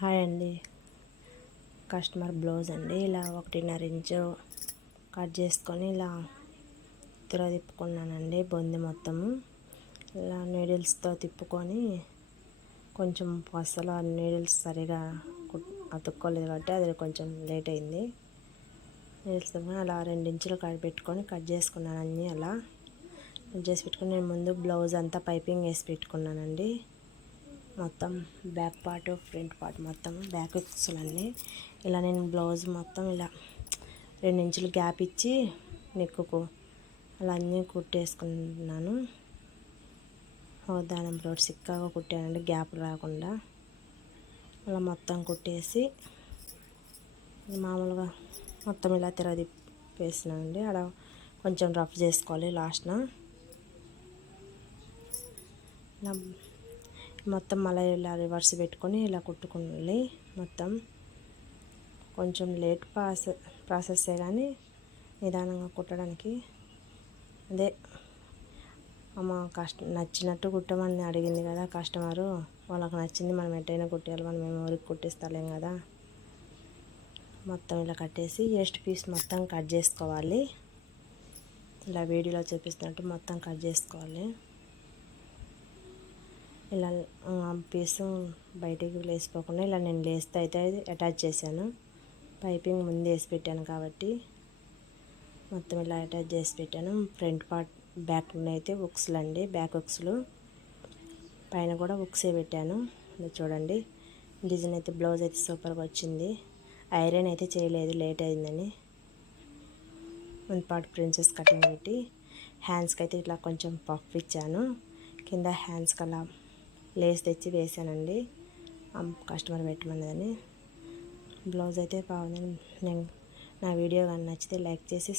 Hi అండి. Customer blouse అండి. ఇలా 1.5 ఇంచు కట్ చేసుకొని ఇలా తిప్పుకున్నానండి. బొంది మొత్తము ఇలా నీడిల్స్తో తిప్పుకొని కొంచెం అసలు ఆ నీడిల్స్ సరిగా అతుక్కోలేదు కాబట్టి అది కొంచెం లేట్ అయింది. నీడిల్స్ అలా 2 ఇంచులు పెట్టుకొని కట్ చేసుకున్నాను. అన్నీ అలా కట్ చేసి పెట్టుకుని నేను ముందు బ్లౌజ్ అంతా పైపింగ్ వేసి పెట్టుకున్నానండి. మొత్తం బ్యాక్ పార్ట్ ఫ్రంట్ పార్ట్ మొత్తం బ్యాక్ ఎక్స్లన్నీ ఇలా నేను బ్లౌజ్ మొత్తం ఇలా 2 ఇంచులు గ్యాప్ ఇచ్చి నెక్కుకు అలా అన్నీ కుట్టేసుకున్నాను. దానం బ్లౌజ్ చిక్కగా కుట్టానండి, గ్యాప్ రాకుండా అలా మొత్తం కుట్టేసి మామూలుగా మొత్తం ఇలా తిప్పేసినానండి. అలా కొంచెం రఫ్ చేసుకోవాలి లాస్ట్న. ఇలా మొత్తం మళ్ళీ ఇలా రివర్స్ పెట్టుకొని ఇలా కుట్టుకోవాలి. మొత్తం కొంచెం లేట్ ప్రాసెస్సే కానీ నిదానంగా కుట్టడానికి. అదే నచ్చినట్టు కుట్టమని అడిగింది కదా కస్టమరు. వాళ్ళకి నచ్చింది మనం ఎట్టయినా కుట్టేయాలి, మనం మేము ఊరికి కుట్టిస్తలేం కదా. మొత్తం ఇలా కట్టేసి ఎస్ట్ పీస్ మొత్తం కట్ చేసుకోవాలి. ఇలా వీడియోలో చూపిస్తున్నట్టు మొత్తం కట్ చేసుకోవాలి. ఇలా పీసు బయటికి లేసిపోకుండా ఇలా నేను లేస్తే అయితే అటాచ్ చేశాను. పైపింగ్ ముందు వేసి పెట్టాను కాబట్టి మొత్తం ఇలా అటాచ్ చేసి పెట్టాను. ఫ్రంట్ పార్ట్ బ్యాక్ అయితే ఉక్స్లు అండి, బ్యాక్ ఉక్స్లు పైన కూడా ఉక్సే పెట్టాను. చూడండి డిజైన్ అయితే బ్లౌజ్ అయితే సూపర్గా వచ్చింది. ఐరన్ అయితే చేయలేదు, లేట్ అయిందని. వన్ పార్ట్ ప్రిన్సెస్ కటింగ్ పెట్టి హ్యాండ్స్కి అయితే ఇట్లా కొంచెం పఫ్ ఇచ్చాను. కింద హ్యాండ్స్కి అలా లేస్ తెచ్చి వేసానండి, కస్టమర్ పెట్టమన్నదని. బ్లౌజ్ అయితే బాగుంది. నా వీడియో కానీ నచ్చితే లైక్ చేసి